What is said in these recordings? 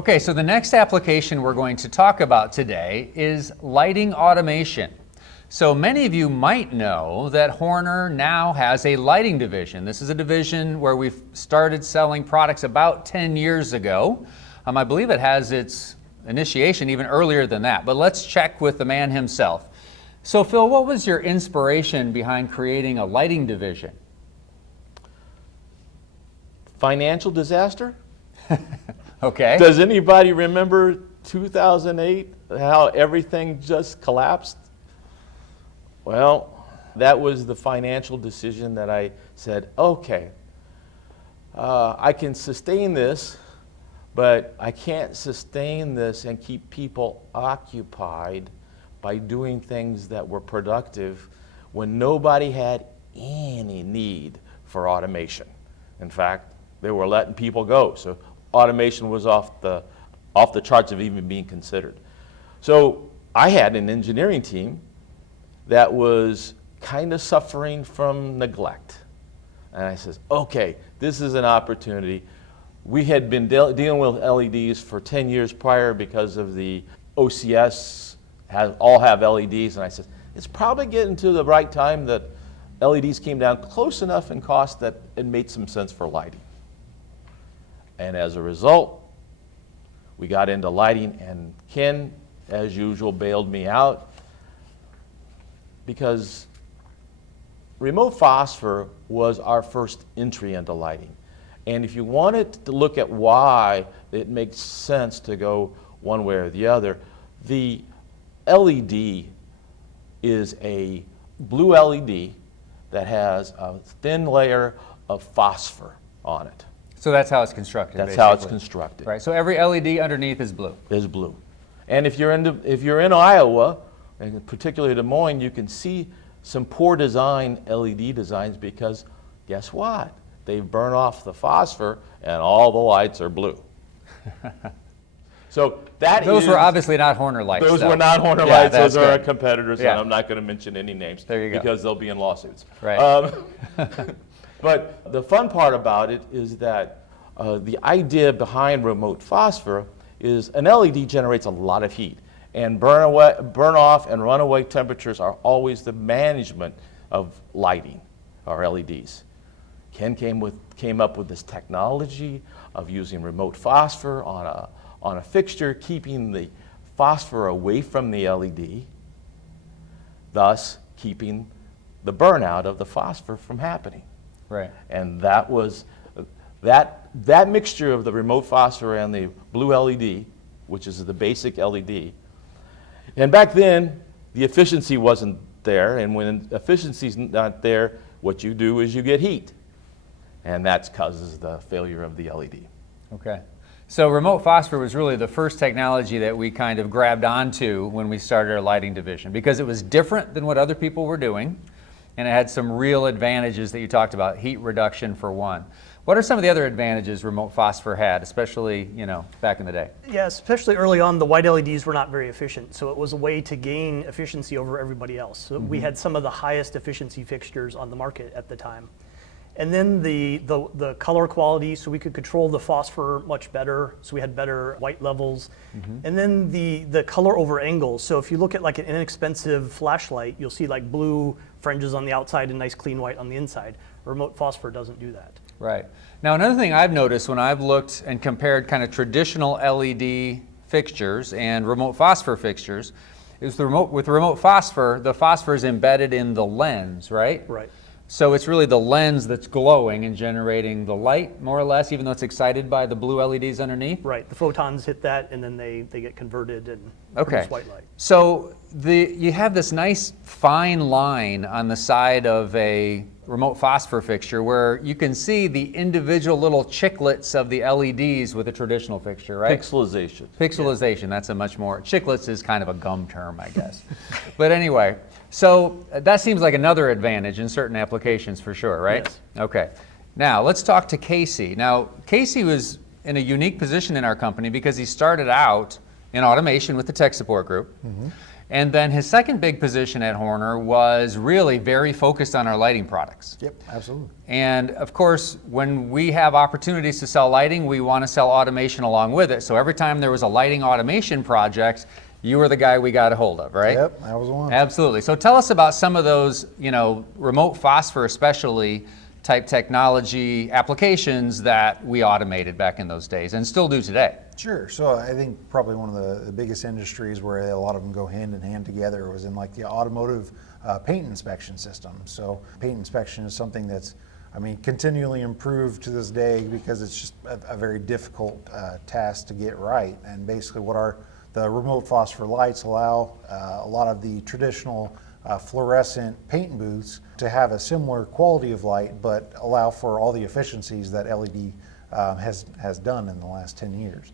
Okay, so the next application we're going to talk about today is lighting automation. So many of you might know that Horner now has a lighting division. This is a division where we've started selling products about 10 years ago. I believe it has its initiation even earlier than that, but let's check with the man himself. So Phil, what was your inspiration behind creating a lighting division? Financial disaster? Okay. Does anybody remember 2008, how everything just collapsed? Well, that was the financial decision that I said, okay, I can sustain this, but I can't sustain this and keep people occupied by doing things that were productive when nobody had any need for automation. In fact, they were letting people go, so automation was off the charts of even being considered. So I had an engineering team that was kind of suffering from neglect. And I says, okay, this is an opportunity. We had been dealing with LEDs for 10 years prior because of the OCS, all have LEDs, and I said, it's probably getting to the right time that LEDs came down close enough in cost that it made some sense for lighting. And as a result, we got into lighting, and Ken, as usual, bailed me out because remote phosphor was our first entry into lighting. And if you wanted to look at why it makes sense to go one way or the other, the LED is a blue LED that has a thin layer of phosphor on it. So that's how it's constructed. That's basically how it's constructed. Right. So every LED underneath is blue. Is blue. And if you're in Iowa, and particularly Des Moines, you can see some poor design LED designs because guess what? They burn off the phosphor and all the lights are blue. So those were obviously not Horner lights. Those though. were not Horner Yeah, lights. Those are our good. competitors, Yeah. and I'm not going to mention any names. There you go. Because they'll be in lawsuits. Right. But the fun part about it is that the idea behind remote phosphor is an LED generates a lot of heat, and burn off and runaway temperatures are always the management of lighting, or LEDs. Ken came up with this technology of using remote phosphor on a fixture, keeping the phosphor away from the LED, thus keeping the burnout of the phosphor from happening. Right. And that was that mixture of the remote phosphor and the blue LED, which is the basic LED. And back then, the efficiency wasn't there, and when efficiency's not there, what you do is you get heat. And that causes the failure of the LED. Okay. So remote phosphor was really the first technology that we kind of grabbed onto when we started our lighting division because it was different than what other people were doing, and it had some real advantages that you talked about, heat reduction for one. What are some of the other advantages remote phosphor had, especially, back in the day? Yeah, especially early on, the white LEDs were not very efficient, so it was a way to gain efficiency over everybody else. So we had some of the highest efficiency fixtures on the market at the time. And then the color quality, so we could control the phosphor much better, so we had better white levels. And then the color over angles, so if you look at like an inexpensive flashlight, you'll see like blue fringes on the outside and nice clean white on the inside. Remote phosphor doesn't do that. Right. Now another thing I've noticed when I've looked and compared kind of traditional LED fixtures and remote phosphor fixtures is with remote phosphor, the phosphor is embedded in the lens, right? Right. So it's really the lens that's glowing and generating the light, more or less, even though it's excited by the blue LEDs underneath? Right. The photons hit that, and then they get converted and Okay. produce white light. So you have this nice fine line on the side of a remote phosphor fixture where you can see the individual little chiclets of the LEDs with a traditional fixture, right? Pixelization. Pixelization, that's a much more, chiclets is kind of a gum term, I guess. But anyway, so that seems like another advantage in certain applications for sure, right? Yes. Okay. Now let's talk to Casey. Now Casey was in a unique position in our company because he started out in automation with the tech support group. And then his second big position at Horner was really very focused on our lighting products. Yep, absolutely. And of course, when we have opportunities to sell lighting, we want to sell automation along with it. So every time there was a lighting automation project, you were the guy we got a hold of, right? Yep, I was one. Absolutely. So tell us about some of those, remote Phosphor especially type technology applications that we automated back in those days and still do today. Sure. So I think probably one of the biggest industries where a lot of them go hand in hand together was in like the automotive paint inspection system. So paint inspection is something that's, continually improved to this day because it's just a very difficult task to get right. And basically what the remote Phosphor lights allow a lot of the traditional fluorescent paint booths to have a similar quality of light, but allow for all the efficiencies that LED has done in the last 10 years.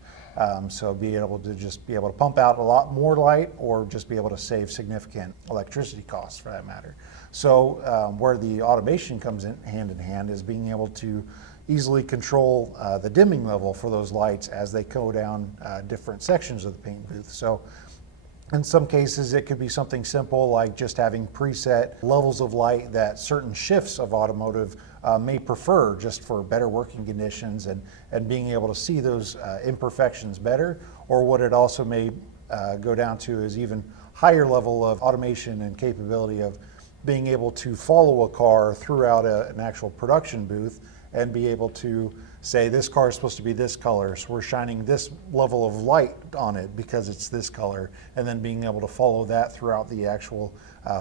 So be able to pump out a lot more light or just be able to save significant electricity costs for that matter. So where the automation comes in hand is being able to easily control the dimming level for those lights as they go down different sections of the paint booth. So in some cases, it could be something simple like just having preset levels of light that certain shifts of automotive may prefer just for better working conditions and being able to see those imperfections better. Or what it also may go down to is even higher level of automation and capability of being able to follow a car throughout an actual production booth and be able to say this car is supposed to be this color, so we're shining this level of light on it because it's this color, and then being able to follow that throughout the actual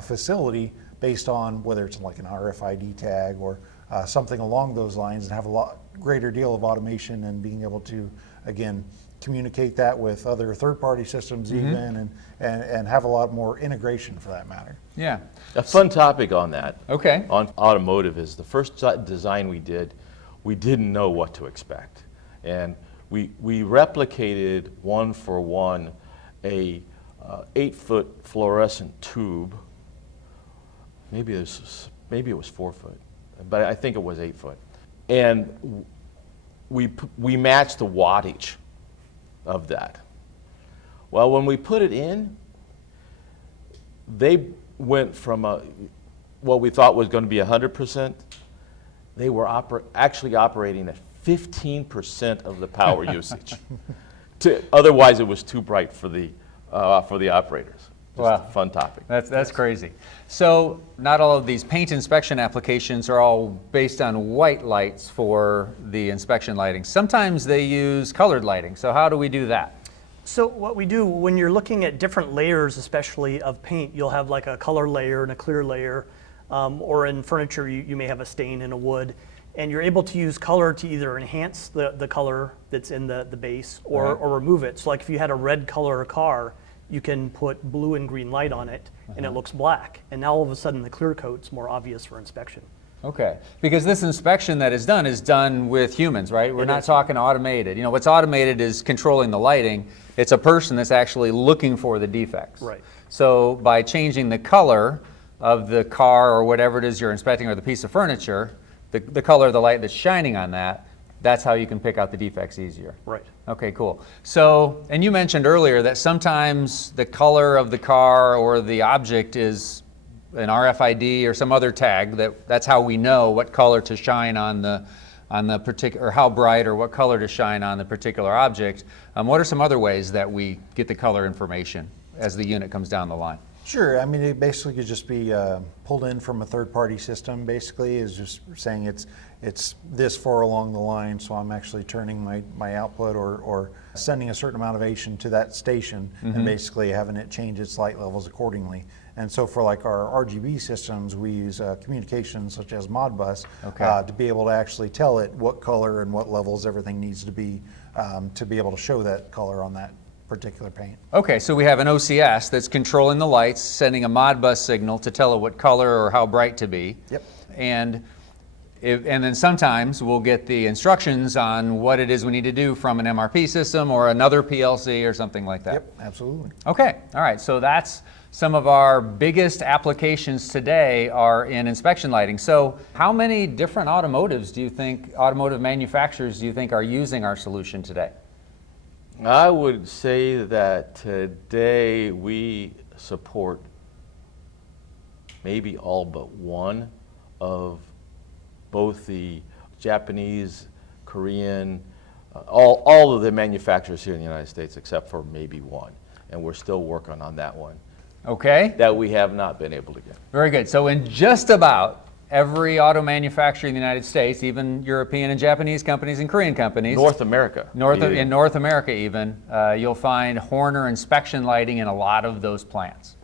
facility based on whether it's like an RFID tag or something along those lines, and have a lot greater deal of automation and being able to, again, communicate that with other third-party systems even and have a lot more integration for that matter. Yeah. A fun topic on that. Okay. On automotive is the first design we did, we didn't know what to expect. And we replicated one for one a 8-foot fluorescent tube. Maybe it was 4 foot, but I think it was 8 foot. And we matched the wattage of that. Well, when we put it in, they went from what we thought was going to be 100%. They were actually operating at 15% of the power usage. Otherwise, it was too bright for the operators. Just Wow. a fun topic. That's crazy. So not all of these paint inspection applications are all based on white lights for the inspection lighting. Sometimes they use colored lighting. So how do we do that? So what we do when you're looking at different layers, especially of paint, you'll have like a color layer and a clear layer, or in furniture you may have a stain in a wood, and you're able to use color to either enhance the color that's in the base or remove it. So like if you had a red color car, you can put blue and green light on it and it looks black, and now all of a sudden the clear coat's more obvious for inspection. Okay, because this inspection that is done with humans, right? We're not talking automated. What's automated is controlling the lighting. It's a person that's actually looking for the defects. Right. So by changing the color of the car or whatever it is you're inspecting or the piece of furniture, the color of the light that's shining on that, that's how you can pick out the defects easier. Right. Okay, cool. So, and you mentioned earlier that sometimes the color of the car or the object is an RFID or some other tag that's how we know what color to shine on the particular, or how bright or what color to shine on the particular object. What are some other ways that we get the color information as the unit comes down the line? Sure. It basically could just be pulled in from a third-party system. Basically, is just saying it's this far along the line, so I'm actually turning my output or sending a certain amount of ACEN to that station and basically having it change its light levels accordingly. And so for like our RGB systems, we use communications such as Modbus to be able to actually tell it what color and what levels everything needs to be able to show that color on that particular paint. Okay, so we have an OCS that's controlling the lights, sending a Modbus signal to tell it what color or how bright to be. Yep. And then sometimes we'll get the instructions on what it is we need to do from an MRP system or another PLC or something like that. Yep, absolutely. Okay, all right, so that's some of our biggest applications today are in inspection lighting. So how many different automotive manufacturers do you think are using our solution today? I would say that today we support maybe all but one of both the Japanese, Korean, all of the manufacturers here in the United States except for maybe one. And we're still working on that one Okay, that we have not been able to get. very good. So in just about every auto manufacturer in the United States, even European and Japanese companies and Korean companies, North America. in North America even, you'll find Horner inspection lighting in a lot of those plants.